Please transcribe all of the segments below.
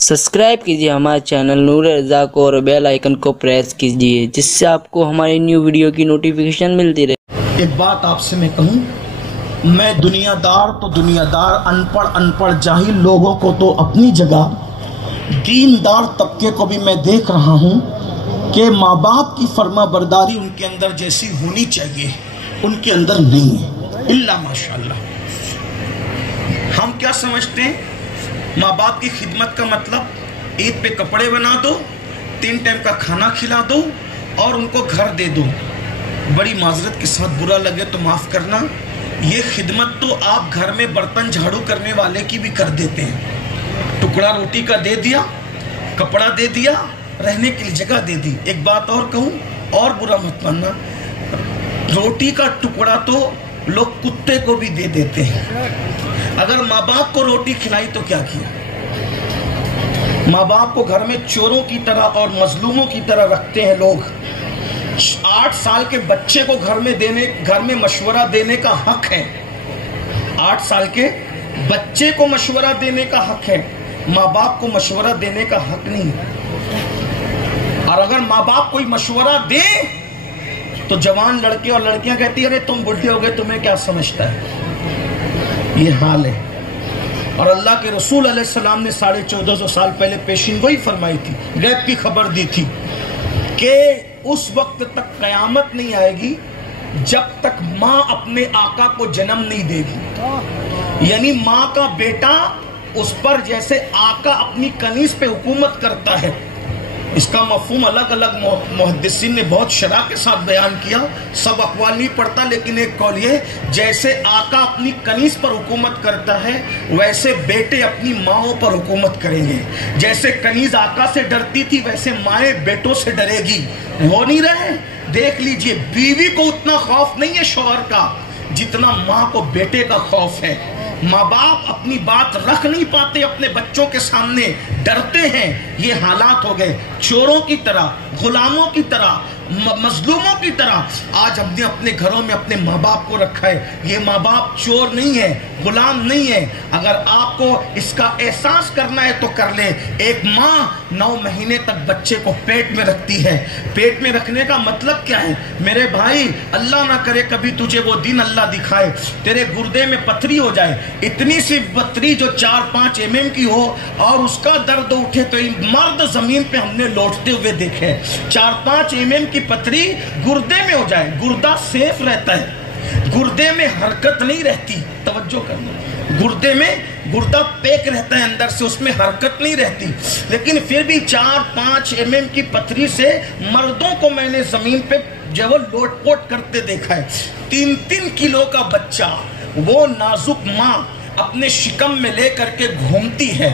Subscribe कीजिए हमारे channel नूर रज़ा को और बेल आइकन को प्रेस कीजिए जिससे आपको हमारी न्यू वीडियो की नोटिफिकेशन मिलती रहे। एक बात आपसे मैं कहूँ, मैं दुनियादार तो दुनियादार, अनपढ़ जाहिल लोगों को तो अपनी जगह, दीनदार तबके को भी मैं देख रहा हूँ कि माँ बाप की फर्मा बरदारी उनके अंदर जैसी होनी चाहिए उनके अंदर नहीं है, इल्ला माशाअल्लाह। हम क्या समझते हैं, माँ बाप की खिदमत का मतलब ईद पे कपड़े बना दो, 3 टाइम का खाना खिला दो और उनको घर दे दो। बड़ी माजरत के साथ बुरा लगे तो माफ़ करना, ये खिदमत तो आप घर में बर्तन झाड़ू करने वाले की भी कर देते हैं। टुकड़ा रोटी का दे दिया, कपड़ा दे दिया, रहने के लिए जगह दे दी। एक बात और कहूँ, और बुरा मत मानना, रोटी का टुकड़ा तो लोग कुत्ते को भी दे देते हैं। अगर माँ बाप को रोटी खिलाई तो क्या किया? माँ बाप को घर में चोरों की तरह और मजलूमों की तरह रखते हैं लोग। 8 साल के बच्चे को घर में मशवरा देने का हक है। 8 साल के बच्चे को मशवरा देने का हक है, माँ बाप को मशवरा देने का हक नहीं। और अगर माँ बाप कोई मशवरा दे तो जवान लड़के और लड़कियां कहती है, अरे तुम बुढ़े हो गए, तुम्हें क्या समझता है। ये हाल है। और अल्लाह के रसूल अलैहिस्सलाम ने 1450 साल पहले पेशिनगोई फरमाई थी, गैब की खबर दी थी कि उस वक्त तक कयामत नहीं आएगी जब तक माँ अपने आका को जन्म नहीं देगी। यानी माँ का बेटा उस पर जैसे आका अपनी कनीज पे हुकूमत करता है। इसका मफहूम अलग अलग मुहद्दिसीन ने बहुत शरह के साथ बयान किया, सब अक़वाल नहीं पढ़ता, लेकिन एक कौल ये, जैसे आका अपनी कनीज पर हुकूमत करता है वैसे बेटे अपनी माओं पर हुकूमत करेंगे। जैसे कनीज आका से डरती थी वैसे माएँ बेटों से डरेगी। हो नहीं रहे, देख लीजिए, बीवी को उतना खौफ नहीं है शौहर का जितना माँ को बेटे का खौफ है। माँ बाप अपनी बात रख नहीं पाते अपने बच्चों के सामने, डरते हैं। ये हालात हो गए, चोरों की तरह, गुलामों की तरह, मजलूमों की तरह आज हमने अपने घरों में अपने माँ बाप को रखा है। ये माँ बाप चोर नहीं है, गुलाम नहीं है। अगर आपको इसका एहसास करना है तो कर ले। एक माँ 9 महीने तक बच्चे को पेट में रखती है। पेट में रखने का मतलब क्या है मेरे भाई? अल्लाह ना करे कभी तुझे वो दिन अल्लाह दिखाए तेरे गुर्दे में पथरी हो जाए, इतनी सी पथरी जो 4-5 mm की हो और उसका दर्द उठे तो मर्द जमीन पे हमने लौटते हुए देखे। 4-5 mm की पथरी गुर्दे में हो जाए, गुर्दा सेफ रहता है, गुर्दे में हरकत नहीं रहती। तवज्जो करना, गुर्दे में गुर्दा पैक रहता है अंदर से, उसमें हरकत नहीं रहती। लेकिन फिर भी 4-5 mm की पथरी से मर्दों को मैंने जमीन पे जब लोटपोट करते देखा है। 3-3 किलो का बच्चा वो नाजुक माँ अपने शिकम में लेकर के घूमती है।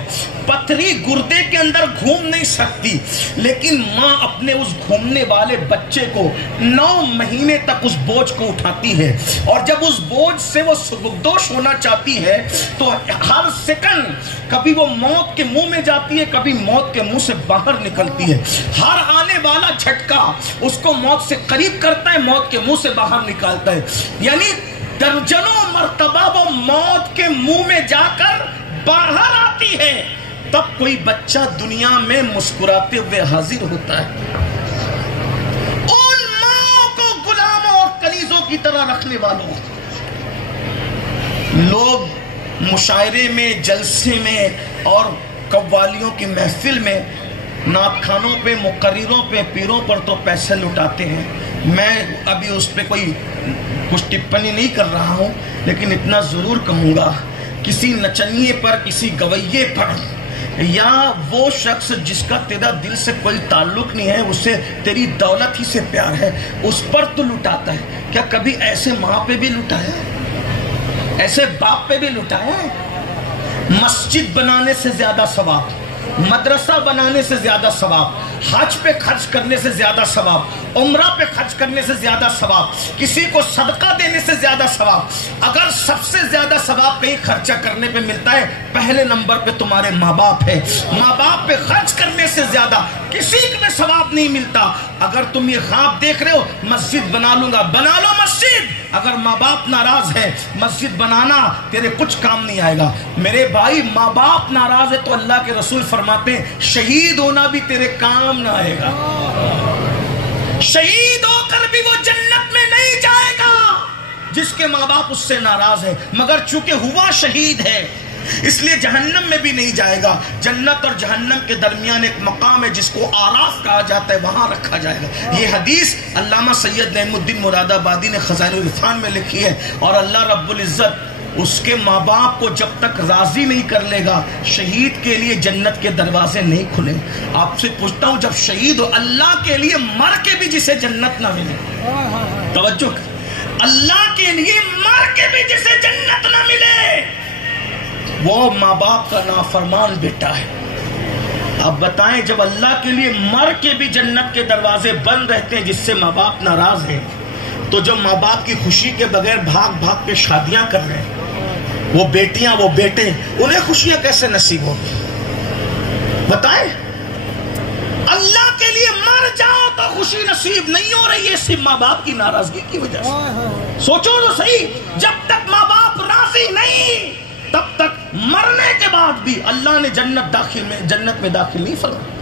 पथरी गुर्दे के अंदर घूम नहीं सकती, लेकिन माँ अपने उस घूमने वाले बच्चे को 9 महीने तक उस बोझ को उठाती है। और जब उस बोझ से वो सुबुकदोश होना चाहती है तो हर सेकंड कभी वो मौत के मुंह में जाती है, कभी मौत के मुंह से बाहर निकलती है। हर आने वाला झटका उसको मौत से करीब करता है, मौत के मुंह से बाहर निकालता है। यानी दर्जनों मर्तबा वो मौत के मुंह में जाकर बाहर आती है, तब कोई बच्चा दुनिया में मुस्कुराते हुए हाजिर होता है। उन माओं को गुलामों और कनीजों की तरह रखने वालों, लोग मुशायरे में, जलसे में और कव्वालियों की महफिल में, नातखानों पे, मुकर्रिरों पे, पीरों पर तो पैसे लुटाते हैं। मैं अभी उस पर कोई कुछ टिप्पणी नहीं कर रहा हूँ, लेकिन इतना ज़रूर कहूँगा, किसी नचनिए पर, किसी गवैये पर, या वो शख्स जिसका तेरा दिल से कोई ताल्लुक नहीं है, उससे तेरी दौलत ही से प्यार है, उस पर तो लुटाता है। क्या कभी ऐसे माँ पे भी लुटाया, ऐसे बाप पे भी लुटाया? मस्जिद बनाने से ज़्यादा सवाब, मदरसा बनाने से ज्यादा सवाब, हज पे खर्च करने से ज्यादा सवाब, उम्रा पे खर्च करने से ज्यादा सवाब, किसी को सदका देने से ज्यादा सवाब। अगर सबसे ज्यादा सवाब कहीं खर्चा करने पे मिलता है, पहले नंबर पे तुम्हारे माँ बाप है। माँ बाप पे खर्च करने से ज्यादा किसी में सवाब नहीं मिलता। अगर तुम ये ख्वाब देख रहे हो मस्जिद बना लूंगा, बना लो मस्जिद। اگر ماں باپ ناراض ہے مسجد بنانا تیرے کچھ کام نہیں آئے گا میرے بھائی. ماں باپ ناراض ہے تو اللہ کے رسول فرماتے ہیں شہید ہونا بھی تیرے کام نہ آئے گا. شہید ہو کر بھی وہ جنت میں نہیں جائے گا جس کے ماں باپ اس سے ناراض ہے. مگر چونکہ ہوا شہید ہے اس لیے جہنم میں بھی نہیں جائے گا. جنت اور جہنم کے درمیان ایک مقام ہے جس کو آراف کہا جاتا ہے, وہاں رکھا جائے گا. یہ حدیث علامہ سید نعیم الدین مراد آبادی نے خزائن العرفان میں لکھی ہے. اور اللہ رب العزت اس کے ماں باپ کو جب تک راضی نہیں کر لے گا شہید کے لیے جنت کے دروازے نہیں کھلے. آپ سے پوچھتا ہوں جب شہید ہو اللہ کے لیے مر کے بھی جسے جنت نہ ملے, توجہ اللہ کے لیے مر کے بھی جسے جنت نہ ملے وہ ماں باپ کا نافرمان بیٹا ہے. اب بتائیں جب اللہ کے لیے مر کے بھی جنت کے دروازے بند رہتے ہیں جس سے ماں باپ ناراض ہیں تو جب ماں باپ کی خوشی کے بغیر بھاگ بھاگ کے شادیاں کر رہے ہیں وہ بیٹیاں وہ بیٹے انہیں خوشیاں کیسے نصیب ہوگی بتائیں. اللہ کے لیے مر جاؤ تو خوشی نصیب نہیں ہو رہی ہے صرف ماں باپ کی ناراضگی کی وجہ سے. سوچو تو صحیح جب تک ماں باپ راضی نہیں تب تک مرنے کے بعد بھی اللہ نے جنت میں داخل نہیں فرمایا.